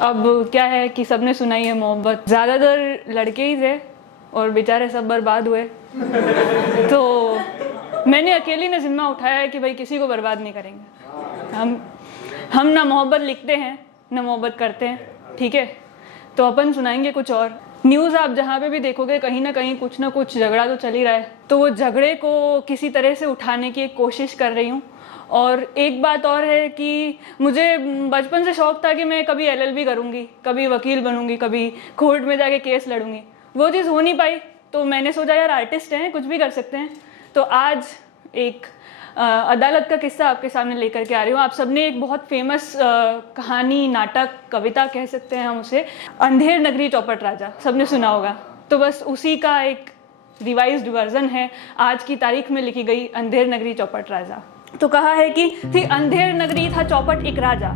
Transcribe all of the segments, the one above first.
अब क्या है कि सबने सुना ही है मोहब्बत, ज़्यादातर लड़के ही थे और बेचारे सब बर्बाद हुए। तो मैंने अकेली ने जिम्मा उठाया है कि भाई किसी को बर्बाद नहीं करेंगे। हम ना मोहब्बत लिखते हैं ना मोहब्बत करते हैं, ठीक है। तो अपन सुनाएंगे कुछ और। न्यूज़ आप जहाँ पे भी देखोगे कहीं ना कहीं कुछ ना कुछ झगड़ा तो चल ही रहा है, तो वो झगड़े को किसी तरह से उठाने की एक कोशिश कर रही हूँ। और एक बात और है कि मुझे बचपन से शौक था कि मैं कभी एलएलबी करूँगी, कभी वकील बनूँगी, कभी कोर्ट में जाके केस लड़ूंगी। वो चीज़ हो नहीं पाई, तो मैंने सोचा यार आर्टिस्ट हैं, कुछ भी कर सकते हैं। तो आज एक अदालत का किस्सा आपके सामने लेकर के आ रही हूँ। आप सबने एक बहुत फेमस कहानी, नाटक, कविता कह सकते हैं हम उसे, अंधेर नगरी चौपट राजा, सबने सुना होगा। तो बस उसी का एक रिवाइज्ड वर्जन है आज की तारीख में लिखी गई अंधेर नगरी चौपट राजा। तो कहा है कि थी अंधेर नगरी था चौपट एक राजा,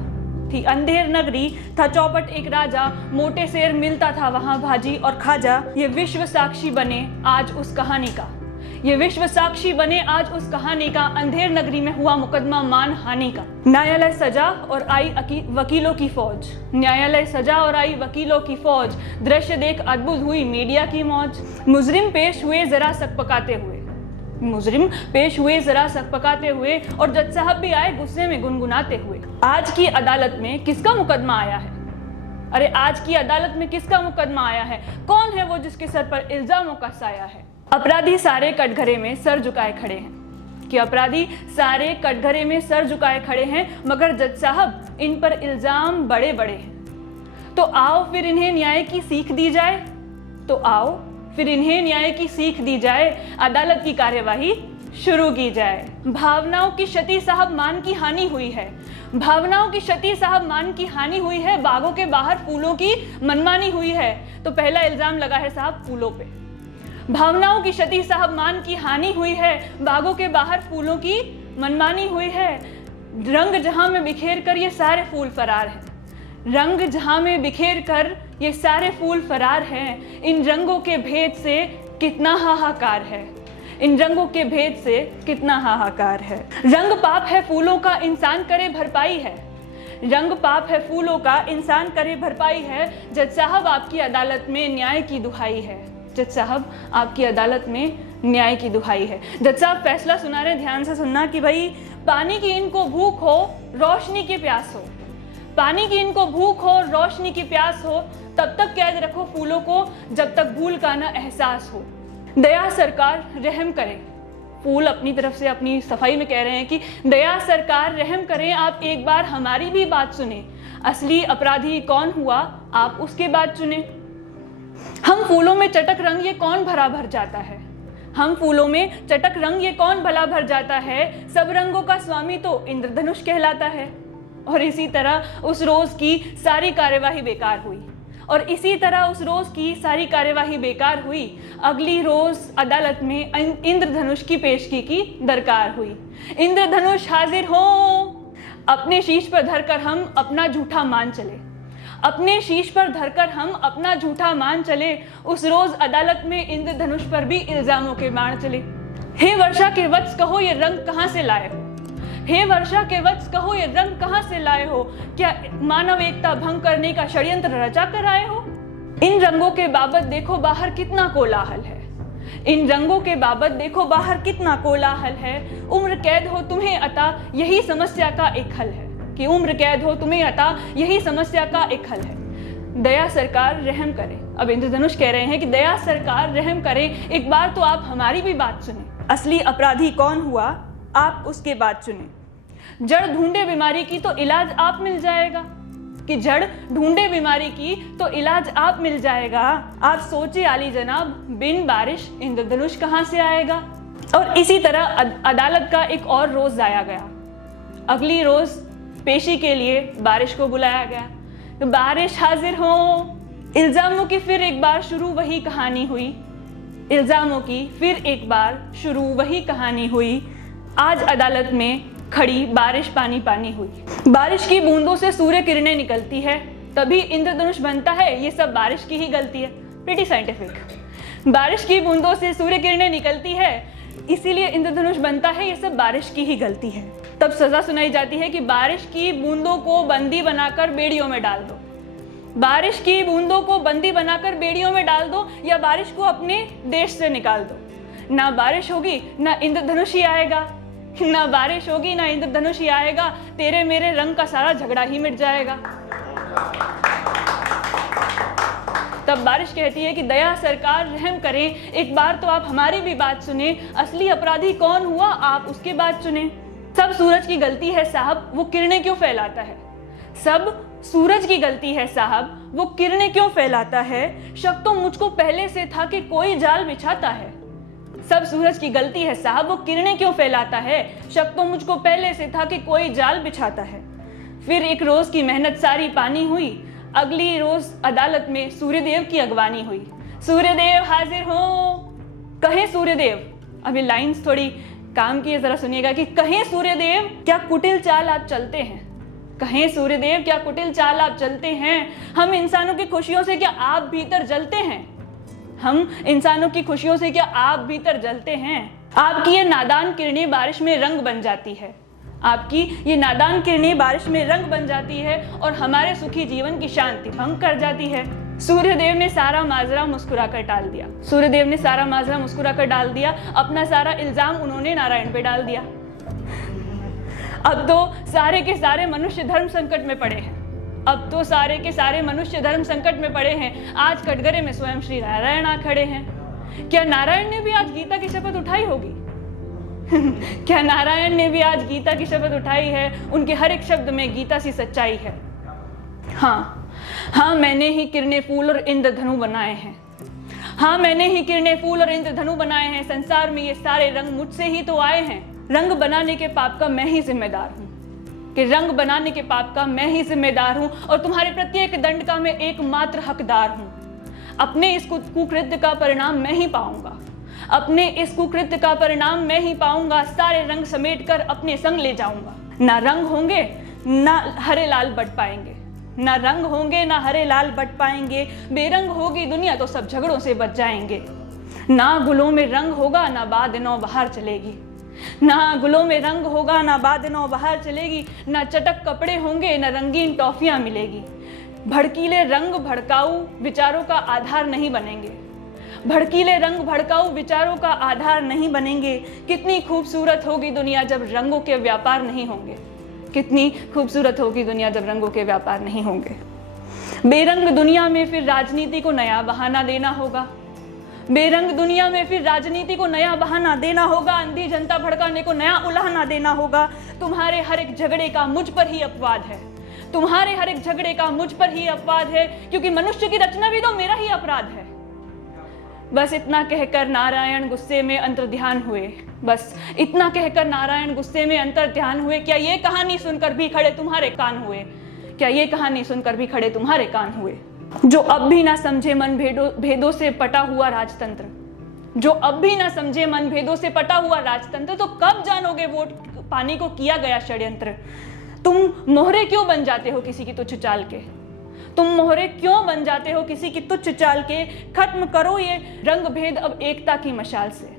थी अंधेर नगरी था चौपट एक राजा, मोटे शेर मिलता था वहां भाजी और खाजा। ये विश्व साक्षी बने आज उस कहानी का, ये विश्व साक्षी बने आज उस कहानी का, अंधेर नगरी में हुआ मुकदमा मान हानि का। न्यायालय सजा और आई वकीलों की फौज, न्यायालय सजा और आई वकीलों की फौज, दृश्य देख अद्भुत हुई मीडिया की मौज। मुजरिम पेश हुए जरा सकपकाते हुए, मुजरिम पेश हुए जरा सकपकाते हुए, और जज साहब भी आए गुस्से में गुनगुनाते हुए। आज की अदालत में किसका मुकदमा आया है? अरे आज की अदालत में किसका मुकदमा आया है? कौन है वो जिसके सर पर इल्जामों का साया है? अपराधी सारे कटघरे में सर झुकाए खड़े हैं, कि अपराधी सारे कटघरे में सर झुकाए खड़े हैं, मगर जज साहब इन पर इल्जाम बड़े बड़े हैं। तो आओ फिर इन्हें न्याय की सीख दी जाए, तो आओ फिर इन्हें न्याय की सीख दी जाए, अदालत की कार्यवाही शुरू की जाए। भावनाओं की क्षति साहब मान की हानि हुई है, भावनाओं की क्षति साहब मान की हानि हुई है, बागों के बाहर फूलों की मनमानी हुई है। तो पहला इल्जाम लगा है साहब फूलों पे। भावनाओं की क्षति साहब मान की हानि हुई है, बागों के बाहर फूलों की मनमानी हुई है। रंग जहां में बिखेर कर ये सारे फूल फरार हैं, रंग जहां में बिखेर कर ये सारे फूल फरार हैं। इन रंगों के भेद से कितना हाहाकार है, इन रंगों के भेद से कितना हाहाकार है। रंग पाप है फूलों का इंसान करे भरपाई है, रंग पाप है फूलों का इंसान करे भरपाई है। जज साहब आपकी अदालत में न्याय की दुहाई है, जज साहब आपकी अदालत में न्याय की दुहाई है। जज साहब फैसला सुना रहे, ध्यान से सुनना कि भाई पानी की इनको भूख हो, रोशनी की प्यास हो, पानी की इनको भूख हो, रोशनी की प्यास हो, तब तक कैद रखो फूलों को जब तक भूल का ना एहसास हो। दया सरकार रहम करे, फूल अपनी तरफ से अपनी सफाई में कह रहे हैं कि दया सरकार रहम करें, आप एक बार हमारी भी बात सुने, असली अपराधी कौन हुआ आप उसके बाद चुने। हम फूलों में चटक रंग ये कौन भरा भर जाता है, हम फूलों में चटक रंग ये कौन भला भर जाता है, सब रंगों का स्वामी तो इंद्रधनुष कहलाता है। और इसी तरह उस रोज की सारी कार्यवाही बेकार हुई, और इसी तरह उस रोज की सारी कार्यवाही बेकार हुई। अगली रोज अदालत में इंद्रधनुष की पेशगी की दरकार हुई। इंद्रधनुष हाजिर हो, अपने शीश पर धरकर हम अपना झूठा मान चले, अपने शीश पर धरकर हम अपना झूठा मान चले। उस रोज अदालत में इंद्रधनुष पर भी इल्जामों के बाण चले। हे वर्षा के वत्स कहो ये रंग कहाँ से लाए हो, हे वर्षा के वत्स कहो ये रंग कहाँ से लाए हो, क्या मानव एकता भंग करने का षड्यंत्र रचा कर आए हो। इन रंगों के बाबत देखो बाहर कितना कोलाहल है, इन रंगों के बाबत देखो बाहर कितना कोलाहल है। उम्र कैद हो तुम्हें अता यही समस्या का एक हल है, कि उम्र कैद हो तुम्हें अता यही समस्या का एक हल है। दया सरकार रहम करे, अब इंद्रधनुष कह रहे हैं कि दया सरकार रहम करें, एक बार तो आप हमारी भी बात सुने, असली अपराधी कौन हुआ आप उसके बाद चुने। जड़ ढूंढे बीमारी की तो इलाज आप मिल जाएगा, कि जड़ ढूंढे बीमारी की तो इलाज आप मिल जाएगा। आप सोचे आली जनाब बिन बारिश इंद्रधनुष कहाँ से आएगा। और इसी तरह अदालत का एक और रोज जाया गया। अगली रोज पेशी के लिए बारिश को बुलाया गया, तो बारिश हाजिर हो। इल्जामों की फिर एक बार शुरू वही कहानी हुई, इल्जामों की फिर एक बार शुरू वही कहानी हुई। आज अदालत में खड़ी बारिश पानी पानी हुई। बारिश की बूंदों से सूर्य किरणें निकलती है, तभी इंद्रधनुष बनता है, ये सब बारिश की ही गलती है। Pretty scientific. बारिश की बूंदों से सूर्य किरणें निकलती है, इसीलिए इंद्रधनुष बनता है, ये सब बारिश की ही गलती है। तब सजा सुनाई जाती है कि बारिश की बूंदों को बंदी बनाकर बेड़ियों में डाल दो, बारिश की बूंदों को बंदी बनाकर बेड़ियों में डाल दो, या बारिश को अपने देश से निकाल दो। ना बारिश होगी ना इंद्रधनुष ही आएगा, ना बारिश होगी ना इंद्रधनुष ही आएगा, तेरे मेरे रंग का सारा झगड़ा ही मिट जाएगा। तब बारिश कहती है कि दया सरकार रहम करें, एक बार तो आप हमारी भी बात सुने, असली अपराधी कौन हुआ आप उसकी बात सुने। सब सूरज की गलती है साहब, वो किरणें क्यों फैलाता है, सब सूरज की गलती है साहब, वो किरणें क्यों फैलाता है, शक तो मुझको पहले से था कि कोई जाल बिछाता है। सब सूरज की गलती है साहब, वो किरणें क्यों फैलाता है, शक तो मुझको पहले से था कि कोई जाल बिछाता है। फिर एक रोज की मेहनत सारी पानी हुई, अगली रोज अदालत में सूर्यदेव की अगवानी हुई। सूर्यदेव हाजिर हो, कहे सूर्यदेव, अभी लाइंस थोड़ी काम की है, जरा सुनिएगा कि कहे सूर्यदेव क्या कुटिल चाल आप चलते हैं, कहें सूर्यदेव क्या कुटिल चाल आप चलते हैं, हम इंसानों की खुशियों से क्या आप भीतर जलते हैं, हम इंसानों की खुशियों से क्या आप भीतर जलते हैं। आपकी ये नादान किरणें बारिश में रंग बन जाती है, आपकी ये नादान किरणें बारिश में रंग बन जाती है और हमारे सुखी जीवन की शांति भंग कर जाती है। सूर्यदेव ने सारा माजरा मुस्कुराकर टाल दिया, सूर्यदेव ने सारा माजरा मुस्कुराकर डाल दिया, अपना सारा इल्जाम उन्होंने नारायण पे डाल दिया। अब तो सारे के सारे मनुष्य धर्म संकट में पड़े हैं, अब तो सारे के सारे मनुष्य धर्म संकट में पड़े हैं। आज कटघरे में स्वयं श्री नारायण आ खड़े हैं। क्या नारायण ने भी आज गीता की शपथ उठाई होगी? क्या नारायण ने भी आज गीता की शपथ उठाई है? उनके हर एक शब्द में गीता सी सच्चाई है। हाँ, मैंने ही किरणें फूल और इंद्रधनु बनाए हैं, हाँ मैंने ही किरणें फूल और इंद्रधनु बनाए हैं। संसार में ये सारे रंग मुझसे ही तो आए हैं। रंग बनाने के पाप का मैं ही जिम्मेदार हूँ, कि रंग बनाने के पाप का मैं ही जिम्मेदार हूँ और तुम्हारे प्रत्येक दंड का मैं एकमात्र हकदार हूँ। अपने इस कुकृत्य का परिणाम मैं ही पाऊंगा, अपने इस कुकृत्य का परिणाम मैं ही पाऊंगा। सारे रंग समेट कर अपने संग ले जाऊंगा। ना रंग होंगे ना हरे लाल बट पाएंगे, ना रंग होंगे ना हरे लाल बट पाएंगे। बेरंग होगी दुनिया तो सब झगड़ों से बच जाएंगे। ना गुलों में रंग होगा ना बाद नौ बहार चलेगी, ना गुलों में रंग होगा ना बाद नौ बहार चलेगी। ना चटक कपड़े होंगे ना रंगीन टॉफियां मिलेगी। भड़कीले रंग भड़काऊ विचारों का आधार नहीं बनेंगे, भड़कीले रंग भड़काऊ विचारों का आधार नहीं बनेंगे। कितनी खूबसूरत होगी दुनिया जब रंगों के व्यापार नहीं होंगे, कितनी खूबसूरत होगी दुनिया जब रंगों के व्यापार नहीं होंगे। बेरंग दुनिया में फिर राजनीति को नया बहाना देना होगा, बेरंग दुनिया में फिर राजनीति को नया बहाना देना होगा। अंधी जनता भड़काने को नया उलाहना देना होगा। तुम्हारे हर एक झगड़े का मुझ पर ही अपवाद है, तुम्हारे हर एक झगड़े का मुझ पर ही अपवाद है, क्योंकि मनुष्य की रचना भी तो मेरा ही अपराध है। बस इतना कहकर नारायण गुस्से में अंतर्ध्यान हुए, बस इतना कहकर नारायण गुस्से में अंतर्ध्यान हुए। क्या ये कहानी सुनकर भी खड़े तुम्हारे कान हुए, क्या ये कहानी सुनकर भी खड़े तुम्हारे कान हुए। जो अब भी ना समझे मन भेदों से पटा हुआ राजतंत्र, जो अब भी ना समझे मन भेदों से पटा हुआ राजतंत्र, तो कब जानोगे वोट पाने को किया गया षड्यंत्र। तुम मोहरे क्यों बन जाते हो किसी की तुच्छ चाल के, तुम मोहरे क्यों बन जाते हो किसी की तुच्छ चाल के। खत्म करो ये रंग भेद अब एकता की मशाल से,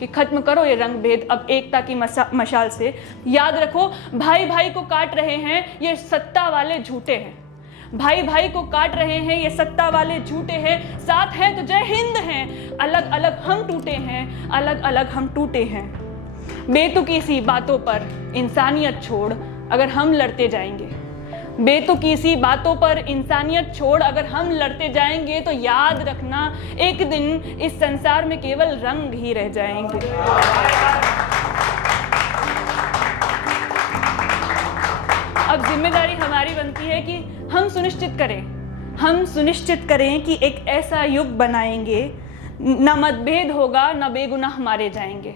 कि खत्म करो ये रंग भेद अब एकता की मशाल से। याद रखो भाई भाई को काट रहे हैं ये सत्ता वाले झूठे हैं, भाई भाई को काट रहे हैं ये सत्ता वाले झूठे हैं। साथ हैं तो जय हिंद हैं, अलग अलग हम टूटे हैं, अलग अलग हम टूटे हैं। बेतुकी सी बातों पर इंसानियत छोड़ अगर हम लड़ते जाएंगे, बेतुकी सी बातों पर इंसानियत छोड़ अगर हम लड़ते जाएंगे, तो याद रखना एक दिन इस संसार में केवल रंग ही रह जाएंगे। अब जिम्मेदारी हमारी बनती है कि हम सुनिश्चित करें कि एक ऐसा युग बनाएंगे न मतभेद होगा न बेगुनाह मारे जाएंगे।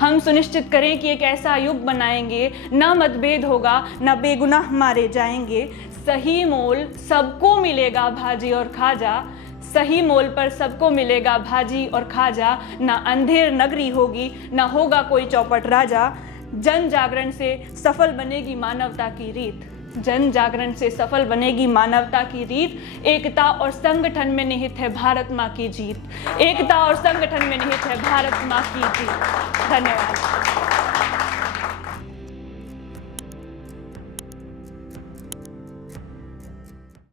हम सुनिश्चित करें कि एक ऐसा युग बनाएंगे न मतभेद होगा न बेगुनाह मारे जाएंगे। सही मोल सबको मिलेगा भाजी और खाजा, सही मोल पर सबको मिलेगा भाजी और खाजा। ना अंधेर नगरी होगी ना होगा कोई चौपट राजा। जन जागरण से सफल बनेगी मानवता की रीत, जन जागरण से सफल बनेगी मानवता की रीत। एकता और संगठन में निहित है भारत माँ की जीत। एकता और संगठन में निहित है भारत माँ की जीत। धन्यवाद।